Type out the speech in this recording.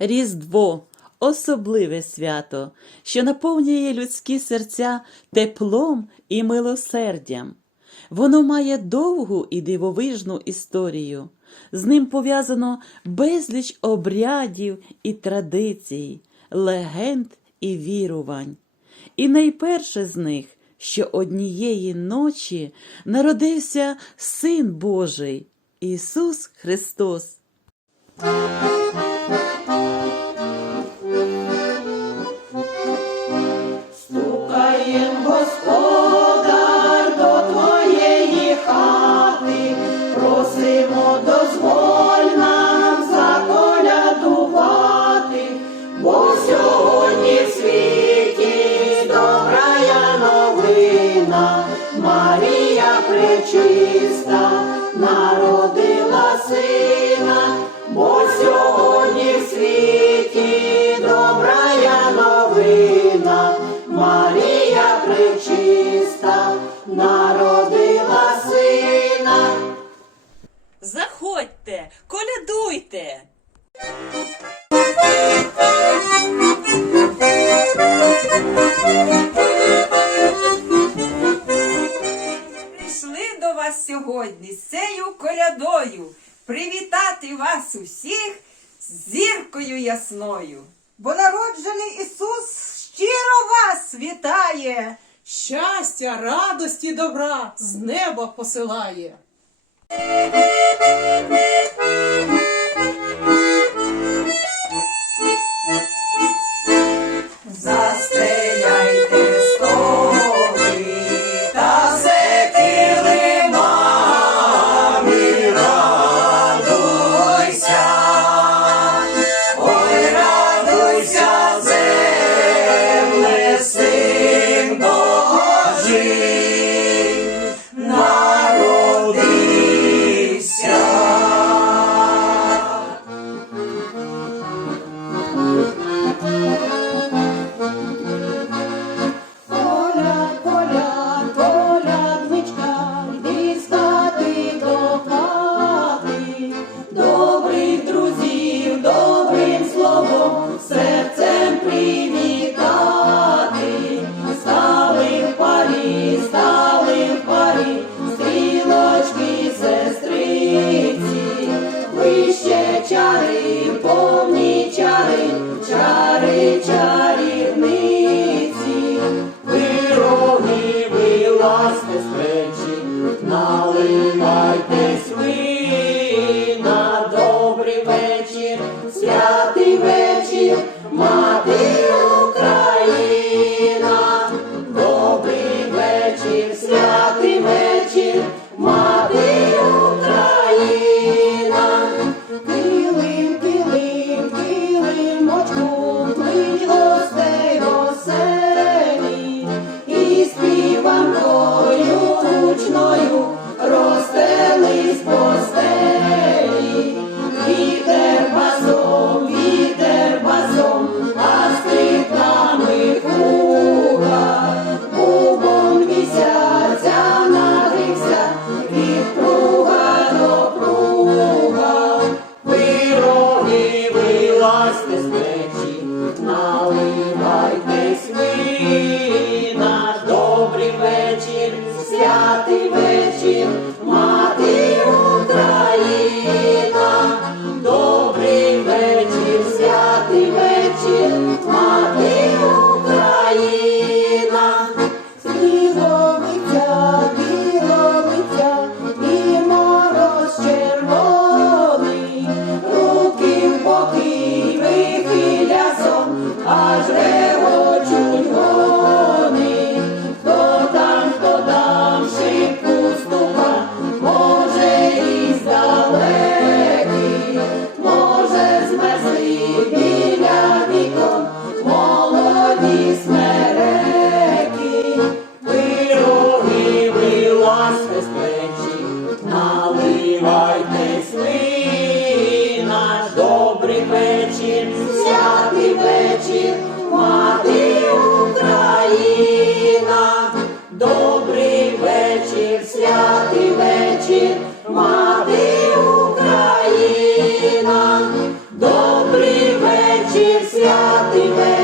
Різдво особливе свято, що наповнює людські серця теплом і милосердям. Воно має довгу і дивовижну історію. З ним пов'язано безліч обрядів і традицій, легенд і вірувань. І найперше з них, що однієї ночі народився Син Божий, Ісус Христос. Народила сина. Заходьте, колядуйте. Прийшли до вас сьогодні з цією колядою привітати вас усіх з зіркою ясною. Бо народжений Ісус щиро вас вітає. Щастя, радості, добра з неба посилає. show. Вечір, святий вечір, біля вікон, молоді смереки. Пироги вилазьте з печі, наливайтесь ви наш добрий вечір, святий вечір, мати Україна, добрий вечір, святий вечір, мати Україна, вечір, святий